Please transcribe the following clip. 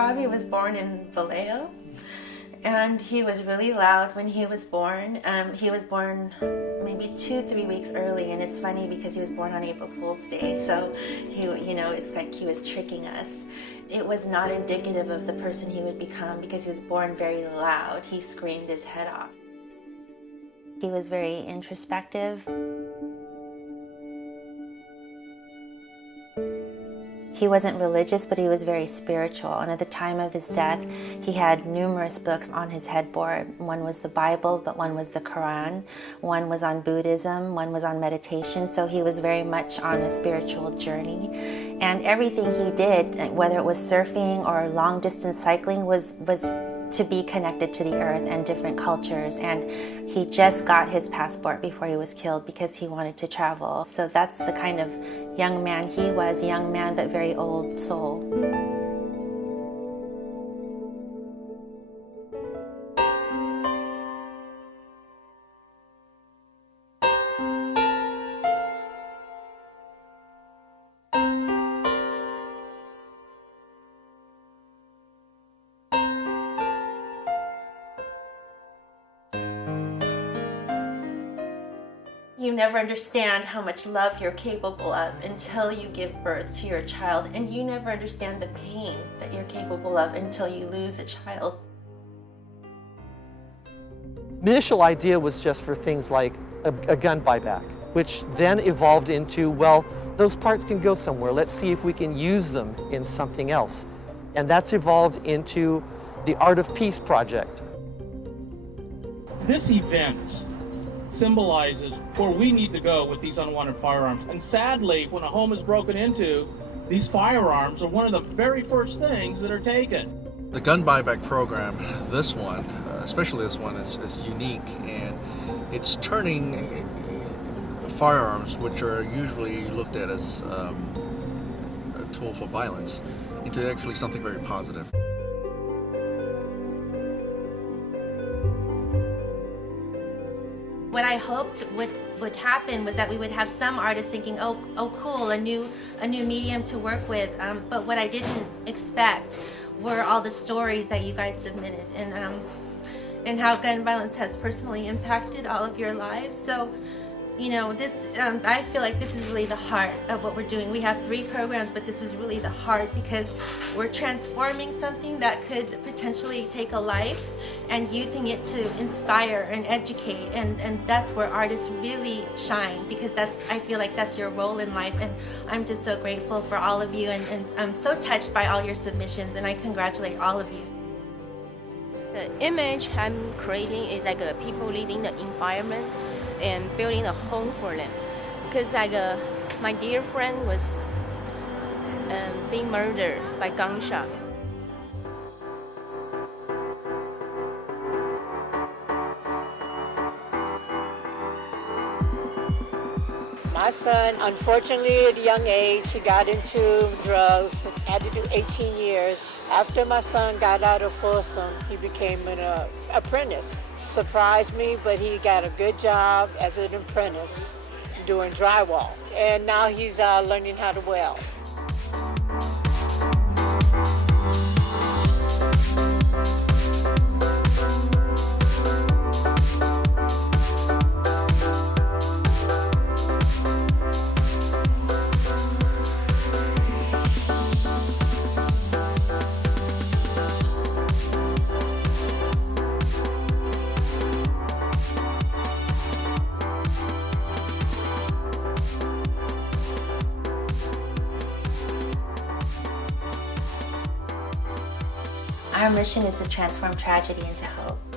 Robby was born in Vallejo, and he was really loud when he was born. He was born maybe 2-3 weeks early, and it's funny because he was born on April Fool's Day, so it's like he was tricking us. It was not indicative of the person he would become because he was born very loud. He screamed his head off. He was very introspective. He wasn't religious, but he was very spiritual. And at the time of his death, he had numerous books on his headboard. One was the Bible, but one was the Quran. One was on Buddhism, one was on meditation. So he was very much on a spiritual journey. And everything he did, whether it was surfing or long distance cycling, was to be connected to the earth and different cultures. And he just got his passport before he was killed because he wanted to travel. So that's the kind of young man he was, young man but very old soul. You never understand how much love you're capable of until you give birth to your child, and you never understand the pain that you're capable of until you lose a child. The initial idea was just for things like a gun buyback, which then evolved into, well, those parts can go somewhere. Let's see if we can use them in something else. And that's evolved into the Art of Peace project. This event symbolizes where we need to go with these unwanted firearms. And sadly, when a home is broken into, these firearms are one of the very first things that are taken. The gun buyback program, this one, especially this one, is unique, and it's turning firearms, which are usually looked at as a tool for violence, into actually something very positive. What I hoped would happen was that we would have some artists thinking, oh cool, a new medium to work with. But what I didn't expect were all the stories that you guys submitted, and how gun violence has personally impacted all of your lives. So, this I feel like this is really the heart of what we're doing. We have 3 programs, but this is really the heart because we're transforming something that could potentially take a life and using it to inspire and educate, and that's where artists really shine, because I feel like that's your role in life. And I'm just so grateful for all of you, and I'm so touched by all your submissions, and I congratulate all of you. The image I'm creating is like people living the environment and building a home for them, because my dear friend was being murdered by gunshot. My son, unfortunately at a young age, he got into drugs, had to do 18 years. After my son got out of Folsom, he became an apprentice. Surprised me, but he got a good job as an apprentice doing drywall. And now he's learning how to weld. Our mission is to transform tragedy into hope.